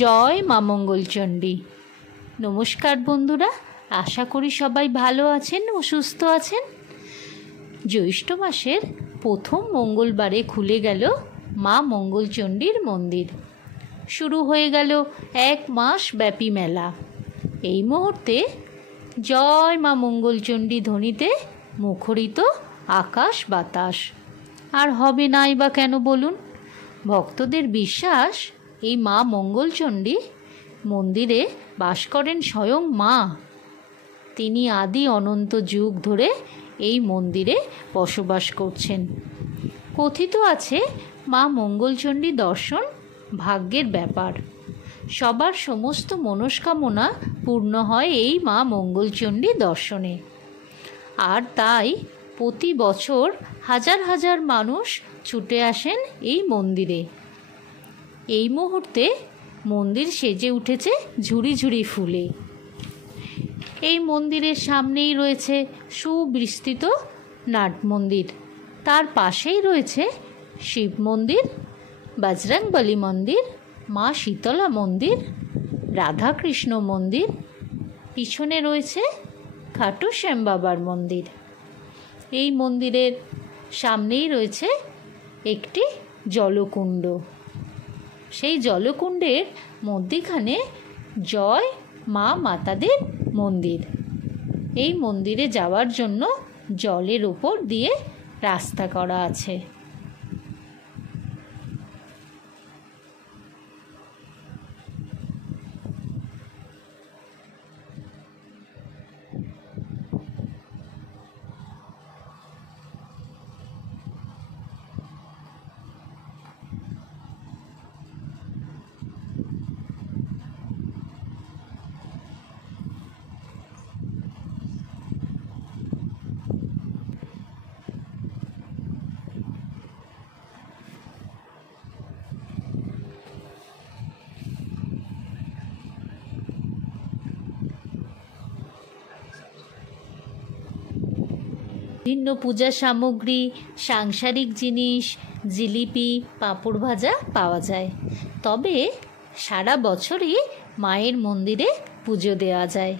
জয় মা মঙ্গলচণ্ডী। নমস্কার বন্ধুরা, আশা করি সবাই ভালো আছেন ও সুস্থ আছেন। জ্যৈষ্ঠ মাসের প্রথম মঙ্গলবারে খুলে গেল মা মঙ্গলচণ্ডীর মন্দির। শুরু হয়ে গেল এক মাস ব্যাপী মেলা। এই মুহূর্তে জয় মা মঙ্গলচণ্ডী ধ্বনিতে মুখরিত আকাশ বাতাস। আর হবে নাই বা কেন বলুন? ভক্তদের বিশ্বাস, এই মা মঙ্গলচণ্ডী মন্দিরে বাস করেন স্বয়ং মা। তিনি আদি অনন্ত যুগ ধরে এই মন্দিরে বসবাস করছেন। কথিত আছে, মা মঙ্গলচণ্ডী দর্শন ভাগ্যের ব্যাপার। সবার সমস্ত মনস্কামনা পূর্ণ হয় এই মা মঙ্গলচণ্ডী দর্শনে। আর তাই প্রতি বছর হাজার হাজার মানুষ ছুটে আসেন এই মন্দিরে। এই মুহূর্তে মন্দির সেজে উঠেছে ঝুড়ি ঝুড়ি ফুলে। এই মন্দিরের সামনেই রয়েছে সুবিস্তৃত নাট মন্দির, তার পাশেই রয়েছে শিব মন্দির, বজরংবলী মন্দির, মা শীতলা মন্দির, রাধাকৃষ্ণ মন্দির, পিছনে রয়েছে খাটু শ্যাম বাবার মন্দির। এই মন্দিরের সামনেই রয়েছে একটি জলকুণ্ড। সেই জলকুণ্ডের মধ্যিখানে জয় মা মাতাদের মন্দির। এই মন্দিরে যাওয়ার জন্য জলের উপর দিয়ে রাস্তা করা আছে। বিভিন্ন পূজা সামগ্রী, সাংসারিক জিনিস, জিলিপি, পাঁপড় ভাজা পাওয়া যায়। তবে সারা বছরই মায়ের মন্দিরে পুজো দেওয়া যায়।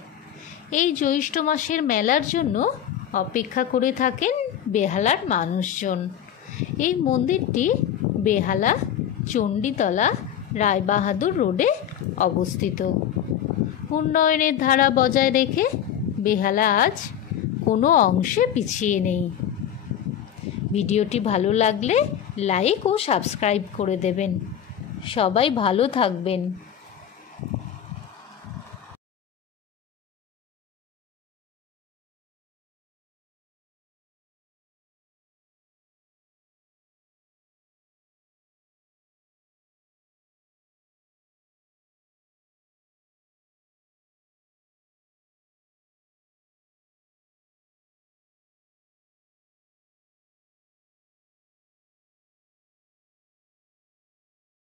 এই জ্যৈষ্ঠ মাসের মেলার জন্য অপেক্ষা করে থাকেন বেহালার মানুষজন। এই মন্দিরটি বেহালা চণ্ডীতলা রায়বাহাদুর রোডে অবস্থিত। উন্নয়নের ধারা বজায় রেখে বেহালা আজ কোনো অংশে পিছিয়ে নেই। ভিডিওটি ভালো লাগলে লাইক ও সাবস্ক্রাইব করে দেবেন। সবাই ভালো থাকবেন।